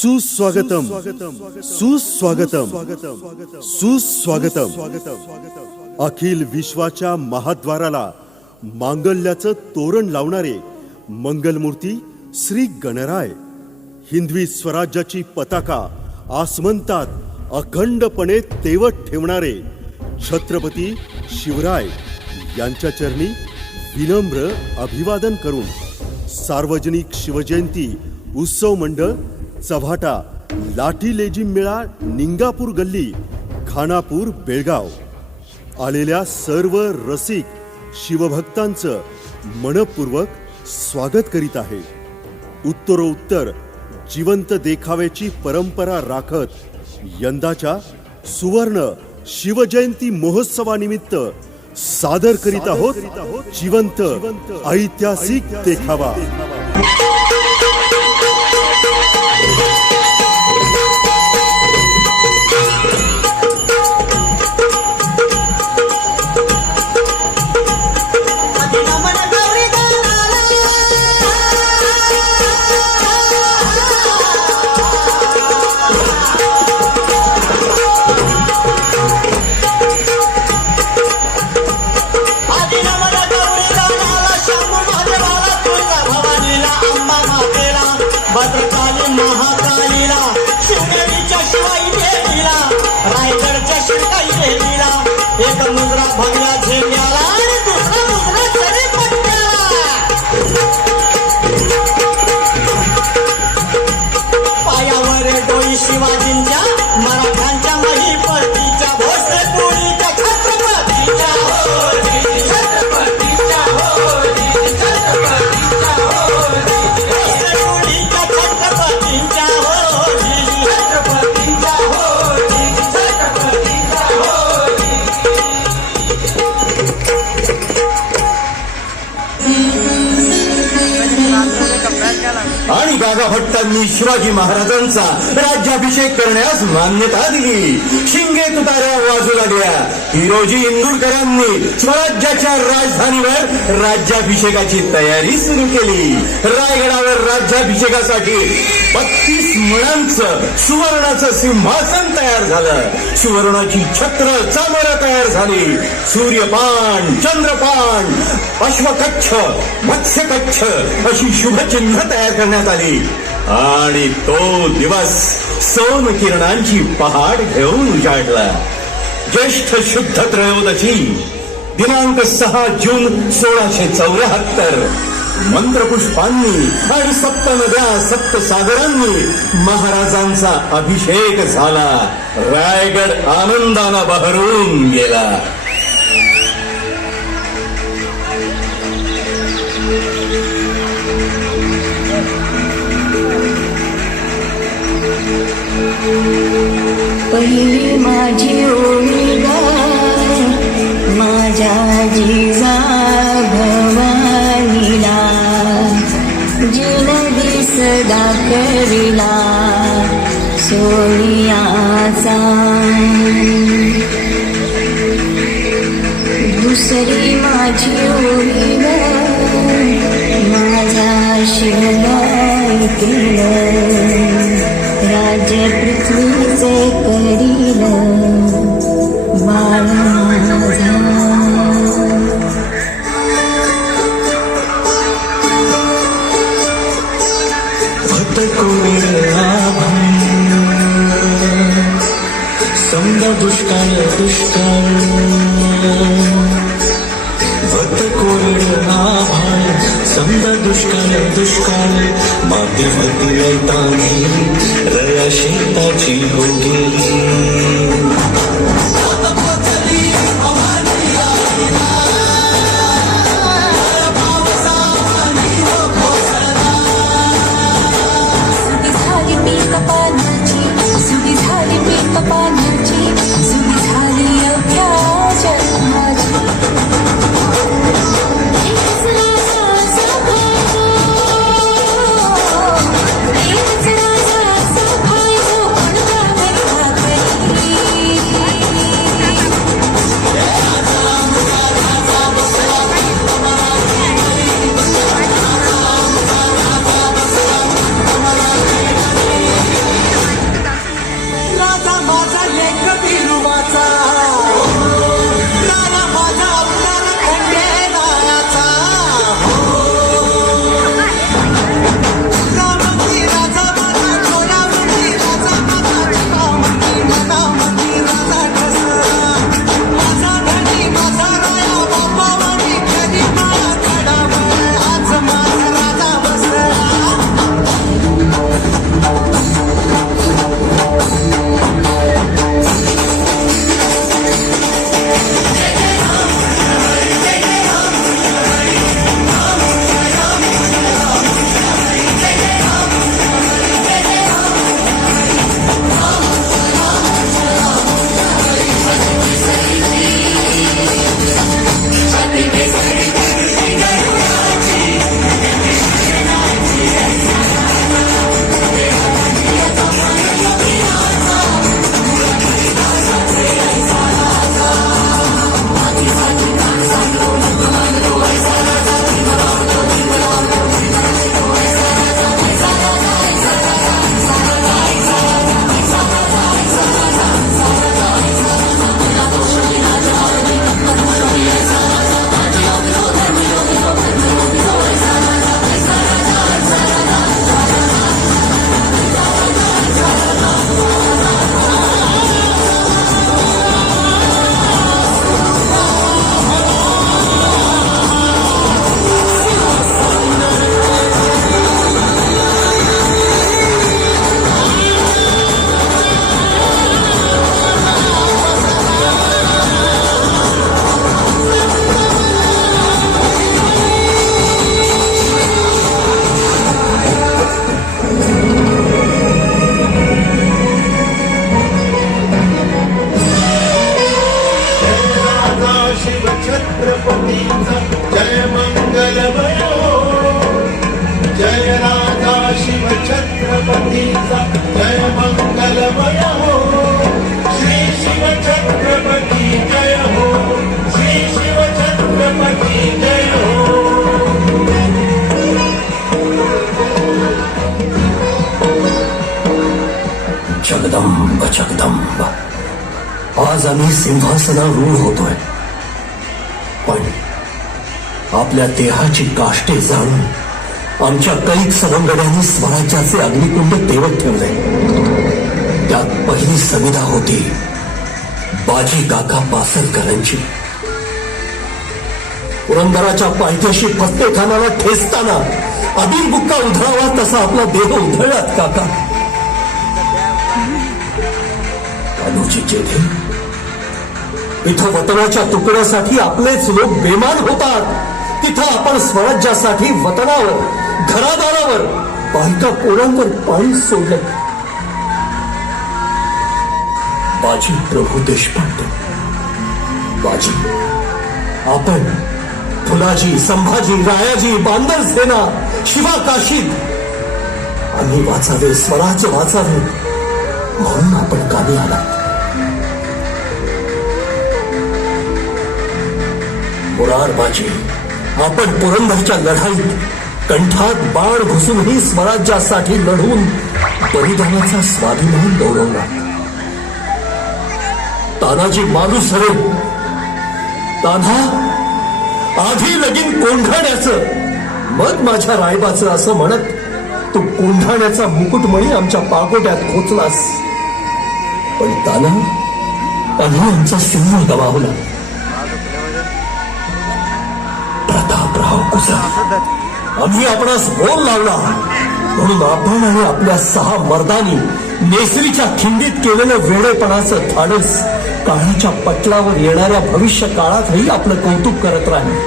सुस्वागतम सुस्वागतम सुस्वागतम. अखिल विश्वाच्या महाद्वाराला मांगल्याचं तोरण लावणारे मंगलमूर्ती श्री गणराय, हिंदवी स्वराज्याची पताका आसमंतात अखंडपणे तेवत ठेवणारे छत्रपती शिवराय यांच्या चरणी विनम्र अभिवादन करून सार्वजनिक शिवजयंती उत्सव मंडळ चव्हाटा लाठी लेझिम मेळा निंगापूर गल्ली खानापूर बेळगाव आलेल्या सर्व रसिक शिवभक्तांचं मनपूर्वक स्वागत करीत आहे. उत्तरोत्तर जिवंत देखाव्याची परंपरा राखत यंदाच्या सुवर्ण शिवजयंती महोत्सवानिमित्त सादर करीत आहोत जिवंत ऐतिहासिक देखावा. भद्रकाली महाकालीला शिवनेरीच्या शिवाई देवीला रायगडच्या शिवकाई देवीला एक मुद्रा भगव्या झेंड्याला आणि दुसरा मुद्रा चढी पट्ट्याला. पायावर डोई शिवाजींच्या मराठ्यांच्या महिपतीच्या भोसले पुरीच्या छत्रपतीच्या छत्रपतीच्या आणि गागा भट्टांनी शिवाजी महाराजांचा राज्याभिषेक करण्यास मान्यता दिली. शिंगे तुताऱ्या वाजू लागल्या. हिरोजी इंदुरकरांनी स्वराज्याच्या राजधानीवर राज्याभिषेकाची तयारी सुरू केली. रायगडावर राज्याभिषेकासाठी 32 मणांचं सुवर्णाचं सिंहासन तयार झालं. सुवर्णाची छत्र चामरं तयार झाली. सूर्यपान, चंद्रपान, अश्वकच्छ, मत्स्यकच्छ अशी शुभचिन्ह तयार करण्यात आली. आणि तो दिवस सोन किरणांची पहाड घेऊन उजाडला. ज्येष्ठ शुद्ध त्रयोदशी दिनांक 6 जून 1674 मंत्रपुष्पांनी आणि सप्त नद्या सप्त सागरांनी महाराजांचा अभिषेक झाला. रायगड आनंदानं बहरून गेला. पहिली माझी ओळगा माझ्या जिजा भवानीला जिनगी सदा करिला सोनियाचा. दुसरी माझी ओळगा माझ्या शिवराय केलं राज्य पृथ्वीचे करील बाळ माझा. समजा दुष्काळ दुष्काळ भक्त कोरड आभाळ समजा दुष्काळ दुष्काळ माती भरती लतानी रया शेताची होगी. शिवछत्रपतीचा जय मंगलमय हो जय राजा शिवछत्रपतीचा जय मंगलमय हो श्री शिवछत्रपती जय हो श्री शिवछत्रपती जय हो जगदंब जगदंब आज आम्ही सिंहासनारूढ होतोय पण आपल्या देहाची काष्टे जाणून आमच्या कैक सवंगड्यांनी स्वराज्याचे अग्निकुंड तेवत ठेवले त्यात पहिली समिधा होती बाजी काका पासरकरांची पुरंदराच्या पायथ्याशी फत्तेखानाला ठेचताना अबीर बुक्का उधळावा तसा आपला देह उधळलात काका कान्होजी जेधे इथं वतनाच्या तुकड्यासाठी आपलेच लोक बेमान होतात तिथं आपण स्वराज्यासाठी वतनावर घरादारावर बायका पोरांवर पाणी सोडलं बाजी प्रभू देशपांडे बाजी आपण फुलाजी संभाजी रायाजी बांदर सेना शिवा काशीद आम्ही वाचावे स्वराज्य वाचावे म्हणून आपण कामी आला मुरारबाजी आपण पुरंदरच्या लढाईत कंठात बाण घुसूनही स्वराज्यासाठी लढून बलिदानाचा स्वाभिमान गौरवला तानाजी मालुसरे तान्हा आधी लगीन कोंढाण्याचं मग माझ्या रायबाचं असं म्हणत तू कोंढाण्याचा मुकुटमणी आमच्या पाकोट्यात खोचलास पण तान्हा आमचा सिंह गमावला प्रतापराव गुजर आम्ही आपणास बोल लावला म्हणून आपण आणि आपल्या 6 मर्दांनी नेसरीच्या खिंडीत केलेलं वेडेपणाचं धाडस काळाच्या पटलावर येणाऱ्या भविष्य काळातही आपलं कौतुक करत राहील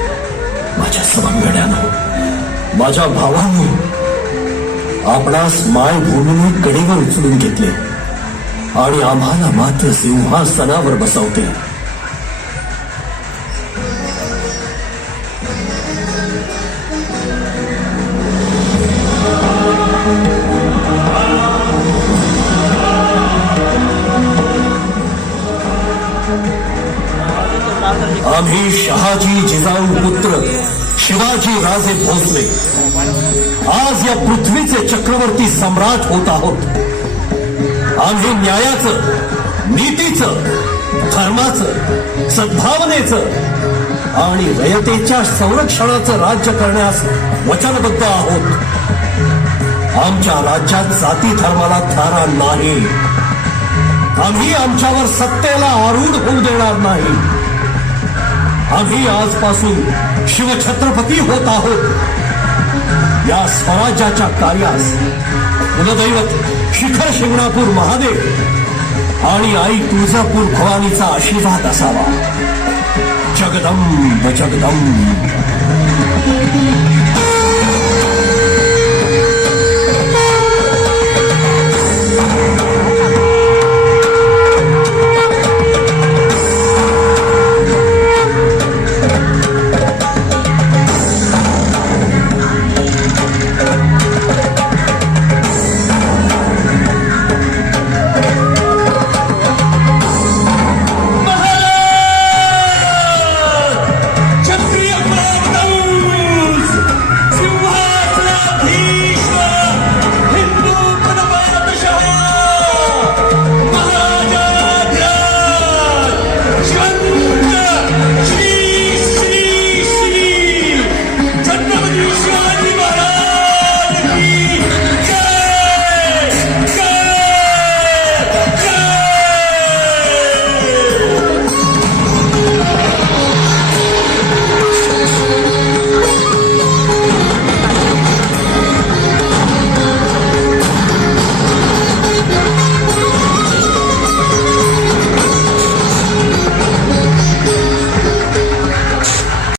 माझ्या सवंगड्यानं माझ्या भावांनी आपणास मायभूमीने कडेवर उचलून घेतले आणि आम्हाला मात्र सिंहासनावर बसवते आम्ही शहाजी जिजाऊ पुत्र शिवाजी राजे भोसले आज या पृथ्वीचे चक्रवर्ती सम्राट होत आहोत आम्ही न्यायाचं नीतीचं धर्माचं सद्भावनेचं आणि रयतेच्या संरक्षणाचं राज्य करण्यास वचनबद्ध आहोत आमच्या राज्यात जाती धर्माला थारा नाही आम्ही आमच्यावर सत्तेला आरूढ होऊ देणार नाही आम्ही आजपासून शिवछत्रपती होत आहोत या स्वराज्याच्या कार्यास कुलदैवत शिखर शिंगणापूर महादेव आणि आई तुळजापूर भवानीचा आशीर्वाद असावा जगदंब जगदंब